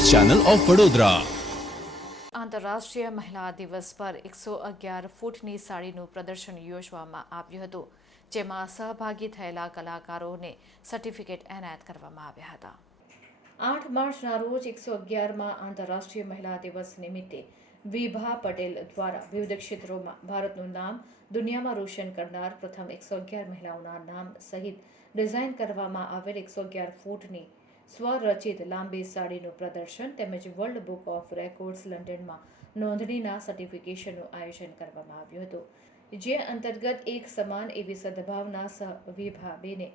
Channel of Vadodara આંતરરાષ્ટ્રીય મહિલા દિવસ પર એકસો અગિયાર ફૂટની સાડીનું પ્રદર્શન યોજવામાં આવ્યું હતું જેમાં સહભાગી થયેલા કલાકારોને સર્ટિફિકેટ એનાયત કરવામાં આવ્યા હતા. આઠ માર્ચના રોજ એકસો અગિયારમાં આંતરરાષ્ટ્રીય મહિલા દિવસ નિમિત્તે વિભા પટેલ દ્વારા વિવિધ ક્ષેત્રોમાં ભારતનું નામ દુનિયામાં રોશન કરનાર પ્રથમ એકસો અગિયાર મહિલાઓના નામ સહિત ડિઝાઇન કરવામાં આવેલ એકસો અગિયાર ફૂટની સ્વરચિત લાંબી સાડીનું પ્રદર્શન તેમજ વર્લ્ડ બુક ઓફ રેકોર્ડ્સ લંડનમાં નોંધણીના સર્ટિફિકેશનનું આયોજન કરવામાં આવ્યું હતું. જે અંતર્ગત એક સમાન એવી સદભાવના સહ વિભાબેને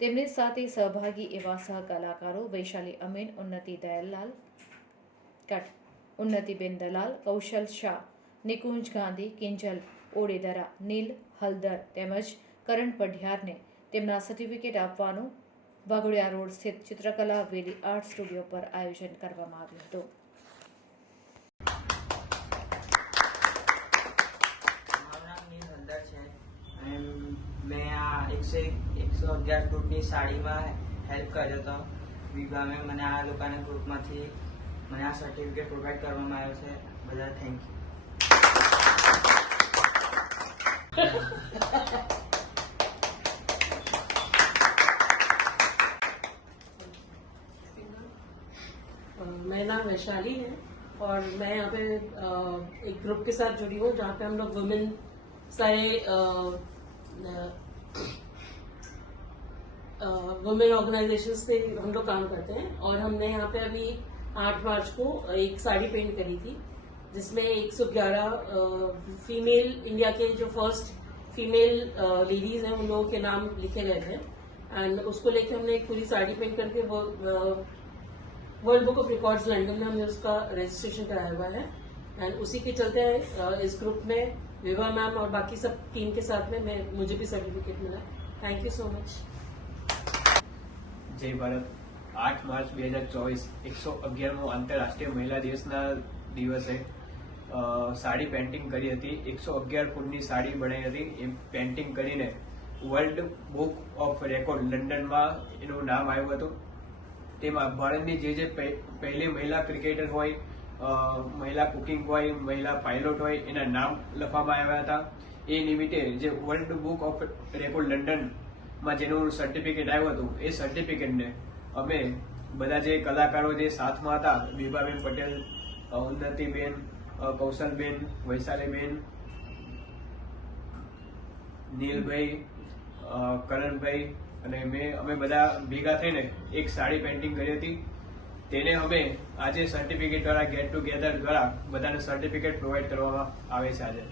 તેમની સાથે સહભાગી એવા સહ કલાકારો વૈશાલી અમીન, ઉન્નતિ દયાલાલ, કટ, ઉન્નતિબેન દલાલ, કૌશલ શાહ, નિકુંજ ગાંધી, કિંજલ ઓડેદરા, નીલ હલદર તેમજ કરણ પઢિયારને તેમના સર્ટિફિકેટ આપવાનું વાઘોડિયા રોડ સ્થિત ચિત્રકલા વેલી આર્ટ સ્ટુડિયો પર આયોજન કરવામાં આવ્યું હતું. મેં આ એકસો એકસો અગિયાર ફૂટની સાડીમાં હેલ્પ કર્યો હતો. વિભામે મને આ લોકોના ગ્રુપમાંથી મને આ સર્ટિફિકેટ પ્રોવાઈડ કરવામાં આવ્યો છે. બધા થેન્ક યુ मेरा नाम वैशाली है और मैं यहाँ पे एक ग्रुप के साथ जुड़ी हूँ जहाँ पे हम लोग वुमेन सारे वुमेन ऑर्गेनाइजेशंस पे हम लोग काम करते हैं और हमने यहाँ पे अभी 8 मार्च को एक साड़ी पेंट करी थी, जिसमें 111 फीमेल इंडिया के जो फ़र्स्ट फीमेल लेडीज़ हैं उन लोगों के नाम लिखे गए थे। एंड उसको लेके हमने एक पूरी साड़ी पेंट करके वो world book of records London में हमने उसका रजिस्ट्रेशन कराया हुआ है एंड उसी के चलते अ, इस ग्रुप में विवा मैम और बाकी सब टीम के साथ में मैं मुझे भी सर्टिफिकेट मिला थैंक यू सो मच જય ભારત આઠ માર્ચ બે હજાર ચોવીસ એકસો અગિયારમો આંતરરાષ્ટ્રીય મહિલા દિવસના દિવસે અ, સાડી પેન્ટિંગ કરી હતી એકસો અગિયાર ફૂટની સાડી બનાવી હતી એ પેન્ટિંગ કરીને વર્લ્ડ બુક ઓફ રેકોર્ડ લંડનમાં એનું નામ આવ્યું હતું તેમાં ભારતની જે જે પહેલી મહિલા ક્રિકેટર હોય મહિલા કુકિંગ હોય, મહિલા પાયલોટ હોય, એના નામ લખવામાં આવ્યા હતા. એ નિમિત્તે જે વર્લ્ડ બુક ઓફ રેકોર્ડ લંડનમાં જેનું સર્ટિફિકેટ આવ્યું હતું, એ સર્ટિફિકેટને અમે બધા જે કલાકારો જે સાથમાં હતા, વિભાબેન પટેલ ઉન્નતિબેન કૌશલબેન, વૈશાલીબેન, નીલભાઈ કરણભાઈ અને મેં, અમે બધા ભેગા થઈને એક સાડી પેન્ટિંગ કરી હતી. તેને અમે આજે સર્ટિફિકેટ દ્વારા ગેટ ટુગેધર દ્વારા બધાને સર્ટિફિકેટ પ્રોવાઈડ કરવામાં આવે છે આજે.